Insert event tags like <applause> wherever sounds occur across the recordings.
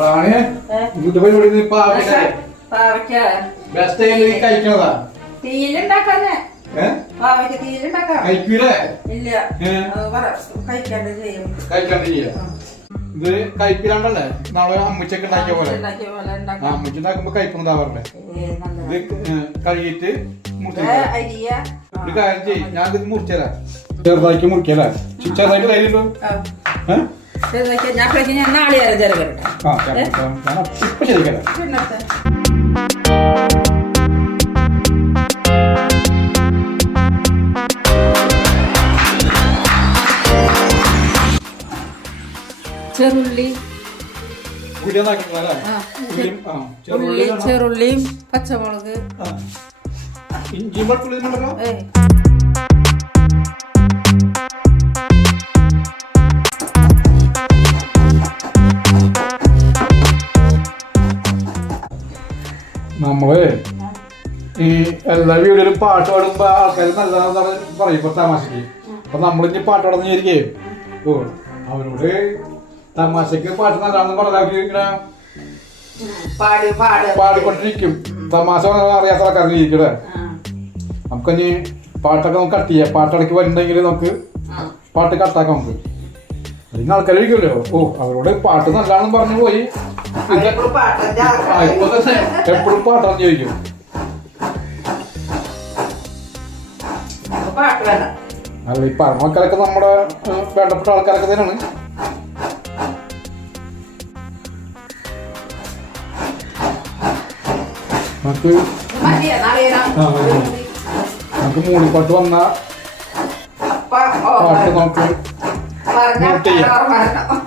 റാണിയെ ഇത് പരിപാടി പാവയ്ക്ക ബെസ്റ്റ് കഴിക്കണതാ? തീയിലുണ്ടാക്കാന്നെ. പാവയ്ക്ക തീയിലുണ്ടാക്കാം. കഴിക്കൂലേ? ഇല്ല. കഴിക്കാണ്ട് ചെയ്യും. കഴിക്കാണ്ട് ചെയ്യാ. ഇത് കഴിപ്പിലാണ്ടല്ലേ? നാളെ അമ്മച്ചൊക്കെ ഉണ്ടാക്കിയ പോലെ. അമ്മച്ച ഉണ്ടാക്കുമ്പോ നല്ലതാ. ഇത് കഴുകിയിട്ട് ഒരു കാര്യം ചെയ്യും. ഞാൻ ഇത് മുറിച്ചരാ. ചെറുതാക്കി മുറിക്കലാ. ചെറുതായിട്ട് കയ്യിലുണ്ടോ. ഏഹ് ഞാൻ നാളെ ചെറുള്ളി. ഉള്ളി. ചെറുള്ളിയും പച്ചമുളക്. ആ. നമ്മൾ ഈ എല്ലാ വീടുകളിലും പാട്ട് പാടുമ്പോ ആൾക്കാർ നല്ലതാണെന്നാണ് പറയും ഇപ്പൊ തമാശക്ക്. അപ്പൊ നമ്മളിഞ്ഞ് പാട്ട് പാടുന്ന വിചാരിക്കേ ഓ അവരോട് തമാശക്ക് പാട്ട് നല്ലതാണെന്ന് പറഞ്ഞാൽ ഇങ്ങനെ പാടിക്കൊണ്ടിരിക്കും. തമാശ അറിയാത്ത ആൾക്കാർക്ക് ഇരിക്കണേ ആ, നമുക്കിനി പാട്ടൊക്കെ നമുക്ക് കട്ട് ചെയ്യാം. പാട്ടിടയ്ക്ക് വരുന്നുണ്ടെങ്കിൽ നമുക്ക് പാട്ട് കട്ടാക്കാം നമുക്ക്. അതിന് ആൾക്കാരായിരിക്കുമല്ലോ ഓ അവരോട് പാട്ട് നല്ലതാണെന്ന് പറഞ്ഞു പോയി. പാട്ടിന്റെ ആൾക്കാര്. എപ്പോഴും പാട്ടാന്ന് ചോദിക്കും. ഇപ്പൊ അല്ല ഈ പറഞ്ഞ ആൾക്കാരൊക്കെ നമ്മുടെ വേണ്ടപ്പെട്ട ആൾക്കാരൊക്കെ തന്നെയാണ്. നമുക്ക്. നമുക്ക് മൂളിപ്പാട്ട് വന്ന പാട്ട് നമുക്ക് പറഞ്ഞ നോട്ട് ചെയ്യാം. ഓർമ്മ വരണം.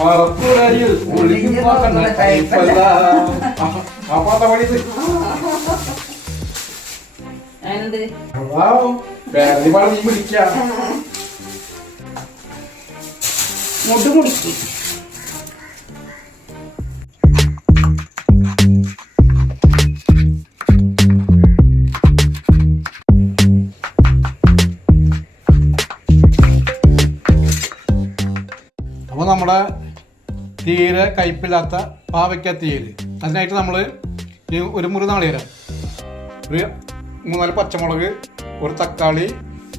പറപ്പുരയിൽ ഒളിഞ്ഞു നോക്കണ്ട കൈപ്പല്ല. പാട്ടാ പാടിയത് വേറെ പാടി പിടിക്കാം. മുടി മുടിക്ക്. നമ്മുടെ തീരെ കയ്പില്ലാത്ത പാവയ്ക്ക തീര്. അതിനായിട്ട് നമ്മൾ ഒരു മുറി നാളികേരം ഒരു മൂന്നാൽ പച്ചമുളക് ഒരു തക്കാളി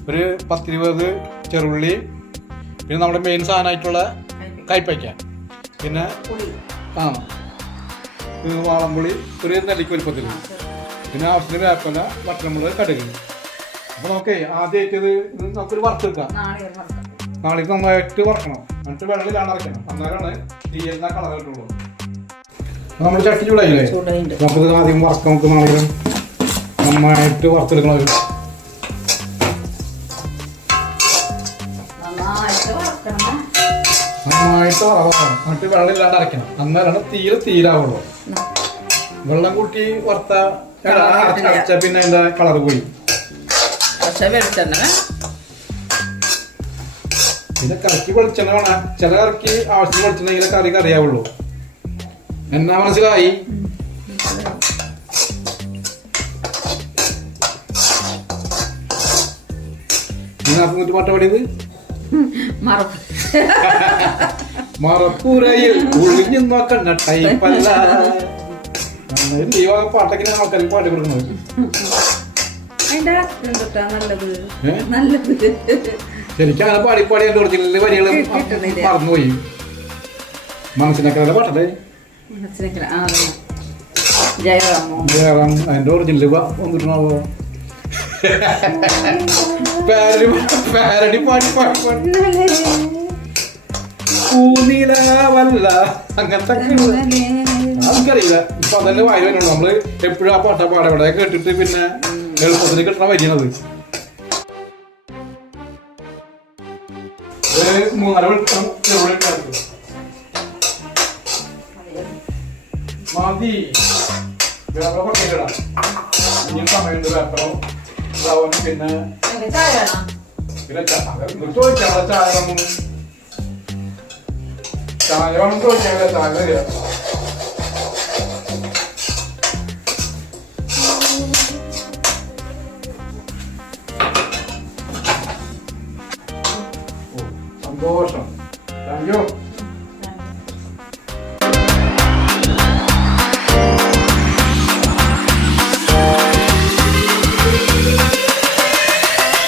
ഒരു പത്തിരുപത് ചെറുള്ളി പിന്നെ നമ്മുടെ മെയിൻ സാധനമായിട്ടുള്ള കയ്പയ്ക്ക പിന്നെ ആ വാളംപുളി ഒരു നെല്ലിക്ക് വലുപ്പത്തിൽ പിന്നെ ആവശ്യത്തിന് വേപ്പല വട്ടനമുളക് കടുക്. അപ്പോൾ നമുക്ക് ആദ്യമായിട്ട് ഇത് നമുക്കൊരു വറുത്തെടുക്കാം നാളേക്ക് നന്നായിട്ട് വറക്കണം. എന്നിട്ട് വെള്ളത്തിലാണ് അരക്കണം അന്നേരമാണ് തീയലിന കളർ കിട്ടുള്ളൂ. നമ്മൾ ചട്ടി ചൂടായില്ലേ? നമുക്ക് ആദ്യം വറക്കാം നമുക്ക് നാളെ നന്നായിട്ട് വറുത്തെടുക്കണം നന്നായിട്ട് വറക്കണം. എന്നിട്ട് വെള്ളം ഇല്ലാണ്ട് അരക്കണം അന്നേരമാണ് തീരെ തീരാവുള്ളൂ. വെള്ളം കൂട്ടി വറുത്ത അരച്ച പിന്നെ അതിന്റെ കളർ പോയി. പക്ഷെ വെളിച്ചെണ്ണ പിന്നെ കറക്കി വെളിച്ചെണ്ണ വേണം. ചില കറക്കി ആവശ്യത്തിന് വെളിച്ചെണ്ണ കറിക്ക് അറിയാവുള്ളൂ. എന്നാ മനസ്സിലായി? മറപ്പുരയിൽ ഒളിഞ്ഞു നോക്കണ്ട ടൈപ്പല്ല <laughs> പാട്ടൊക്കെ ആൾക്കാർക്ക് പാടി കൊടുക്കുന്നത്. അതിന്റെ അർത്ഥം തൊട്ടാ നല്ലത്. ഏ? നല്ലത്. ശരിക്കും അങ്ങനെ പാടി പാടി ഒറിജിനൽ വരികൾ. മറന്നുപോയി. മനസ്സിനൊക്കെ പാട്ടല്ലേ. ജയറാമോ? വേറെ അതിന്റെ ഒറിജിനൽ വന്നിട്ടുണ്ടാവോ? പാടി പാടി പാടി. പൂനിലാവല്ല. അങ്ങനത്തെ. നമുക്കറിയില്ല ഇപ്പൊ അതന്നെ വായു നമ്മൾ എപ്പോഴും ആ പാട്ടാ പാടവിടെ കേട്ടിട്ട് പിന്നെ എളുപ്പത്തിന് കിട്ടണ വരികണത് ഒരു മൂന്നര ചെറുപടി ഇട്ടായിരുന്നു. മതി വേറെ കുറച്ചിടാം ഇനിയും സമയമുണ്ട് പേപ്പറോ ഇതാവാൻ പിന്നെ പിന്നെ ചോദിച്ചാൽ ചായ ചായ വേണം ചോദിച്ചാൽ ചായ സന്തോഷം. താങ്ക് യു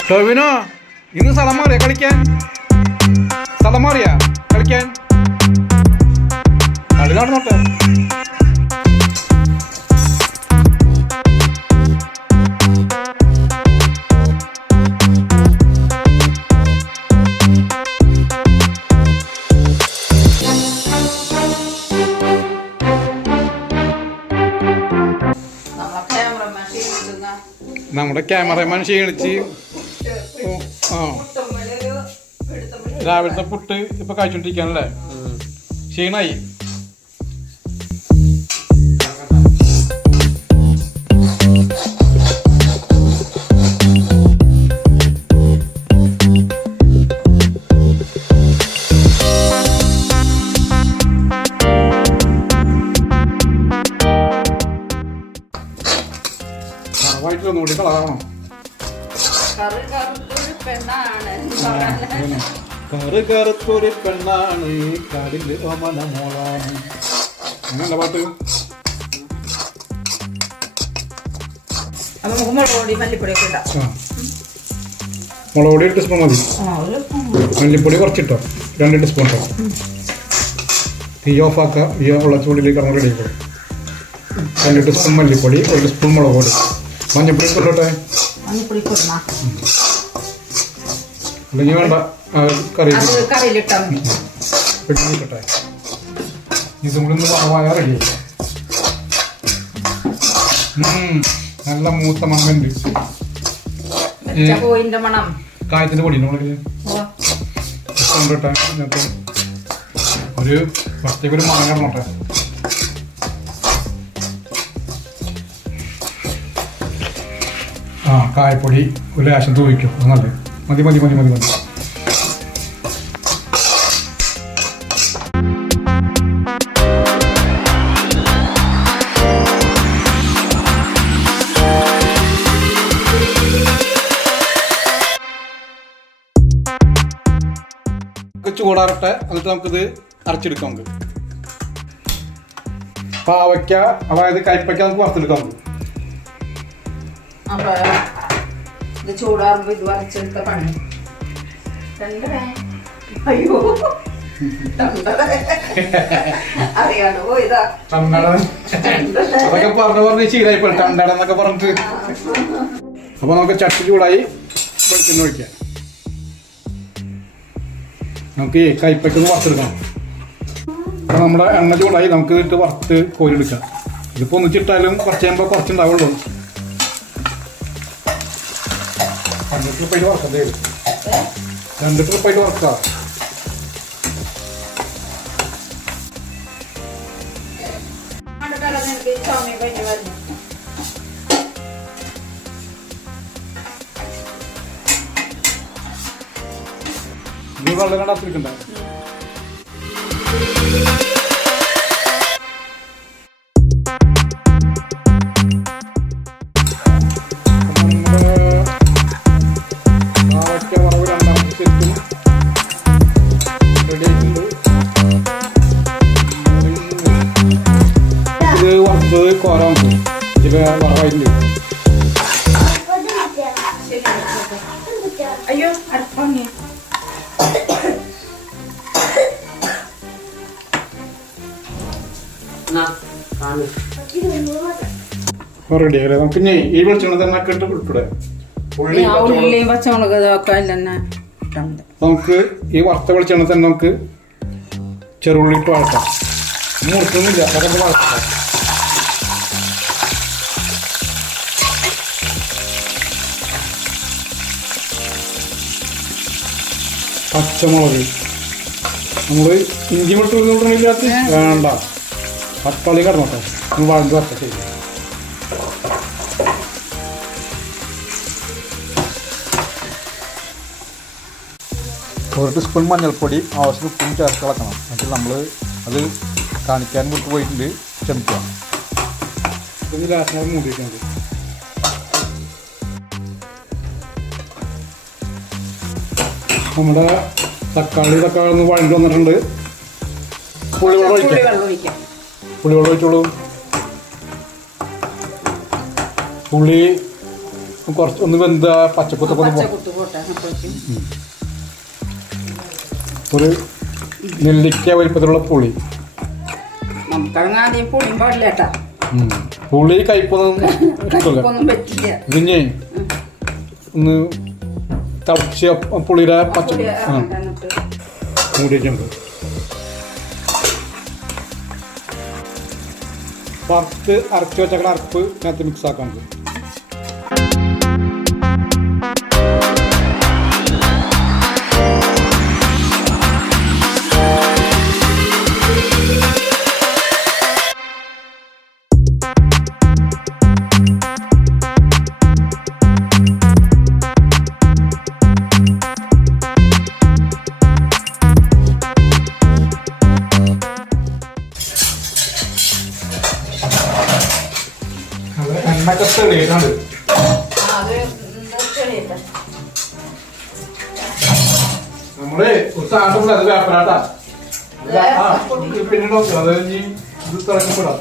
ടോവിനോ ഇന്ന് സ്ഥലം മാറിയ കളിക്കാൻ? സ്ഥലം മാറിയ കളിക്കാൻ? കളി നടന്നോട്ടെ. ക്യാമറമാൻ ക്ഷീണിച്ച്. ആ. രാവിലത്തെ പുട്ട് ഇപ്പൊ കഴിച്ചോണ്ടിരിക്കാനല്ലേ ക്ഷീണായി. കറി കറുത്തൊരു പെണ്ണാണ് എന്ന് പറയാൻ കറുത്തൊരു പെണ്ണാണ് കടിൽ ഓമന മോളാണ് അങ്ങനല്ല പാട്ട്? അപ്പൊ മല്ലിപ്പൊടി മല്ലിപ്പൊടിയൊക്കെ ഇടാം. ആ. മുളക് പൊടി മതി. ആ ഒരു മല്ലിപ്പൊടി കുറച്ചിട്ടോ? രണ്ട് സ്പൂൺ ഇട്ടോ തീ ഓഫ് ആക്കുക ഈ ഉള്ള ചൂടിലേക്ക് നമ്മൾ റെഡി ആക്കുക രണ്ട് സ്പൂൺ മല്ലിപ്പൊടി ഒരു സ്പൂൺ മുളക് പൊടി മഞ്ഞപ്പൊടി കൊള്ളട്ടെ അല്ലെങ്കിൽ വേണ്ട. കറി കറിയിലിട്ടാ. മതി വെട്ടിക്കട്ടെ ഇതും കൂടി ഒന്ന് വറവായ നല്ല മൂത്ത മണ്ണുണ്ട്. കായത്തിന്റെ പൊടി കൊണ്ടോട്ടെ ഒരു ഫസ്റ്റേക്ക് ഒരു മണം ഇടണോട്ടെ. ആ കായപ്പൊടി ഒരു ലേശം തൂവിക്കും നല്ലത്. മതി മതി മതി മതി മതി. ചൂടാറട്ടെ. എന്നിട്ട് നമുക്കിത് അരച്ചെടുക്കാം നമുക്ക്. പാവയ്ക്ക അതായത് കയ്പയ്ക്ക നമുക്ക് വറുത്തെടുക്കാം നമുക്ക്. അപ്പൊ ഇത് ചൂടാകുമ്പോൾ ഇത് വരച്ചെടുത്ത പണി. അയ്യോ. അറിയാണ്ട് പോയതാ അതൊക്കെ പറഞ്ഞു പറഞ്ഞ് ശീലായിപ്പോ ടണ്ടട എന്നൊക്കെ പറഞ്ഞിട്ട്. അപ്പൊ നമുക്ക് ചട്ടി ചൂടായി വെളിച്ചെണ്ണ ഒഴിക്കാം. നമുക്ക് ഈ കയ്പയ്ക്കൊന്ന് വറുത്തെടുക്കണം അപ്പൊ നമ്മുടെ എണ്ണ ചൂടായി നമുക്ക് ഇതിട്ട് വറുത്ത് കോരിയെടുക്കാം. ഇതിപ്പോ ഒന്നിച്ചിട്ടാലും കുറച്ച് കഴിയുമ്പോൾ കുറച്ചുണ്ടാവുള്ളൂ. ട്രിപ്പായിട്ട് വറക്കണ്ടേ. രണ്ട് ട്രിപ്പായിട്ട് വറക്കാം നീ വെള്ളം കണ്ടാത്തിരിക്കണ്ട റെഡി ആയില്ലേ? നമുക്ക് ഇനി ഈ വെളിച്ചെണ്ണ തന്നെ ഇട്ട് ഇട്ടൂടെ ഉള്ളി പച്ചമുളക്. ഉള്ളിയും പച്ചമുളക് ഇതൊക്കെ തന്നെ നമുക്ക് ഈ വറുത്ത വെളിച്ചെണ്ണ തന്നെ നമുക്ക് ചെറുള്ളി ഇട്ട് വളർത്താം മുറിക്കൊന്നുമില്ല അതൊക്കെ വളർത്താം പച്ചമുളക്. നമ്മൾ ഇഞ്ചി വെളുത്തുള്ളില്ലാത്ത വേണ്ട. തക്കാളി കിടന്നോട്ടെ. നമ്മൾ ശരി. ഒരു ടീസ്പൂൺ മഞ്ഞൾപ്പൊടി ആവശ്യത്തിന് ഉപ്പും ചേർത്ത് കളക്കണം എന്നിട്ട് നമ്മൾ അത് കാണിക്കാൻ വിട്ടു പോയിട്ടുണ്ട്. ക്ഷമിക്കുക. ഇത് ലാസ്റ്റ് മൂടിയിട്ടുണ്ട്. നമ്മുടെ തക്കാളി തക്കാളി ഒന്ന് വഴണ്ടി വന്നിട്ടുണ്ട്. പുളിവെള്ളം പുളി ഒഴിക്കാം. വെള്ളം ഒഴിക്കാം. പുളിവെള്ളം ഒഴിച്ചോളൂ. പുളി കുറച്ച് ഒന്ന് വെന്ത പച്ചക്കുത്തൊക്കെ ഒരു നെല്ലിക്ക വലിപ്പത്തിലുള്ള പുളി. നമുക്കങ്ങനെ ആദ്യം പുളിയും പാടില്ല കേട്ടാ. പുളി കയ്പൊന്നും <laughs> പറ്റില്ല. ഇതിഞ്ഞേ ഒന്ന് തിളച്ച് പുളിയുടെ പച്ച മൂടിയിട്ടുണ്ട് വറുത്ത് അരച്ച് വെച്ചേക്കണ അരപ്പ് ഇതിനകത്ത് മിക്സ് ആക്കാൻ നമുക്ക്. എന്താ ചെളിയട്ടെ നമ്മൾ ഒരു സാധനം അത് ഇത് പിന്നെ നോക്കാം അത് ഇനി ഇത് തിളക്കപ്പെടാം.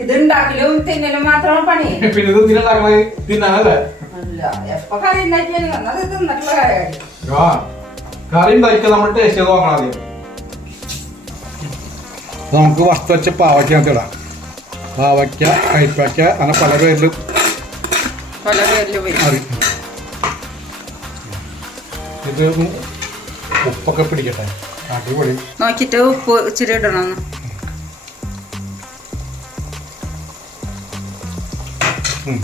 ഇത് ഉണ്ടാക്കലും തിന്നലും മാത്രമാണ് പണി. പിന്നെ ഇത് തിന്നുണ്ടാക്കണത് തിന്നാനല്ലേ? കറി നമ്മൾ ടേസ്റ്റ് ചെയ്ത് നോക്കണം ആദ്യം. നമുക്ക് വസ്തു വെച്ച പാവയ്ക്ക ഇടാം. പാവയ്ക്ക കയ്പയ്ക്ക അങ്ങനെ പല പേരിലും പല പേരിലും ഇത് ഉപ്പൊക്കെ പിടിക്കട്ടെ? അടിപൊളി. നോക്കിട്ട് ഉപ്പ് ഇച്ചിരി ഇടണം. ഉം.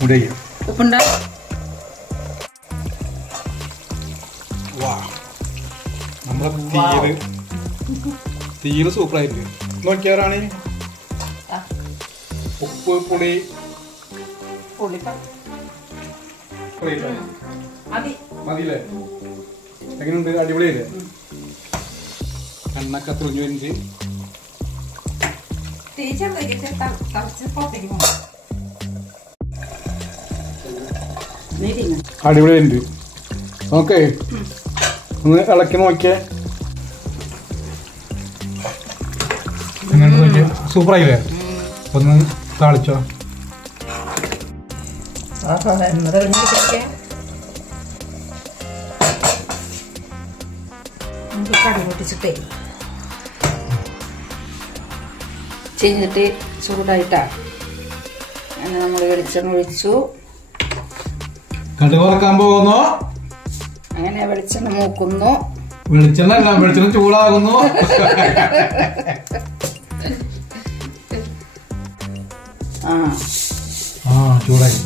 ഇവിടെ ചെയ്യാം ഉപ്പുണ്ട. നമ്മളെ തീയൽ. തീയൽ സൂപ്പറായിട്ട് നോക്കിയാറാണ് ഉപ്പ് പുളി. മതിയില്ലേ? എങ്ങനെയുണ്ട്? അടിപൊളിയല്ലേ? എണ്ണൊക്കെ തുറഞ്ഞു വെഞ്ച് അടിപൊളിയുണ്ട്. ഓക്കെ ഒന്ന് ഇളക്കി നോക്കിയേ. സൂപ്പറായില്ലേ? ഒന്ന് താളിച്ചോ. നമുക്ക് കടി പൊട്ടിച്ചിട്ടേ. ചെയ്തിട്ട് ചൂടായിട്ടാ. അങ്ങനെ നമ്മൾ വെളിച്ചെണ്ണ ഒഴിച്ചു. കടുക് വറക്കാൻ പോകുന്നു. അങ്ങനെ വെളിച്ചെണ്ണ മൂക്കുന്നു. വെളിച്ചെണ്ണ അല്ല വെളിച്ചെണ്ണ ചൂടാകുന്നു. ആ. ചൂടായി.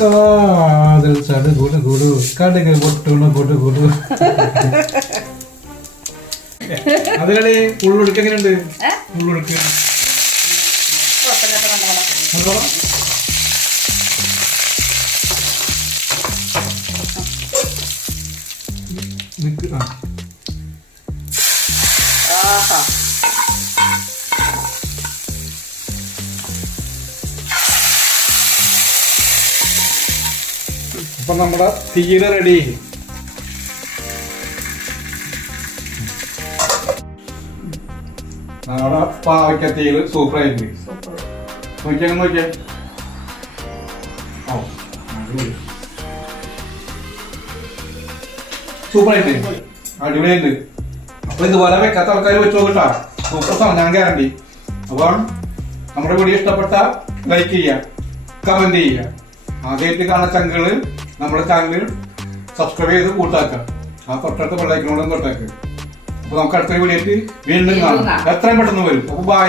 കാതിൽ ചട കൂടു കൂടു കടുക് പൊട്ടുണ കൊടു കൊടു അതിലേ ഉള്ളൊടുക്ക് എങ്ങനെയുണ്ട്? ഉള്ളൊടുക്ക്. ആഹാ. അപ്പൊ നമ്മുടെ തീര റെഡി നമ്മുടെ പാവയ്ക്ക തീര് സൂപ്പർ ആയിട്ട് സൂപ്പർ സൂപ്പർ ആയിട്ട് അടിപൊളിയായിട്ട്. അപ്പൊ ഇതുപോലെ വെക്കാത്ത ആൾക്കാർ വെച്ച് നോക്കട്ടാ സൂപ്പർ സാധനം ഞാൻ ഗ്യാരണ്ടി അപ്പോൾ നമ്മുടെ വീഡിയോ ഇഷ്ടപ്പെട്ട ലൈക്ക് ചെയ്യുക കമന്റ് ചെയ്യുക. ആദ്യമായിട്ട് കാണുന്ന ചങ്കുകൾ നമ്മുടെ ചാനൽ സബ്സ്ക്രൈബ് ചെയ്ത് കൂട്ടാക്കുക. ആ തൊട്ടടുത്ത വെള്ളൈക്കനോടും തൊട്ടേക്ക്. അപ്പൊ നമുക്ക് അടുത്ത വീഡിയോ വീണ്ടും കാണാം. എത്രയും പെട്ടെന്ന് വരും. അപ്പൊ ബൈ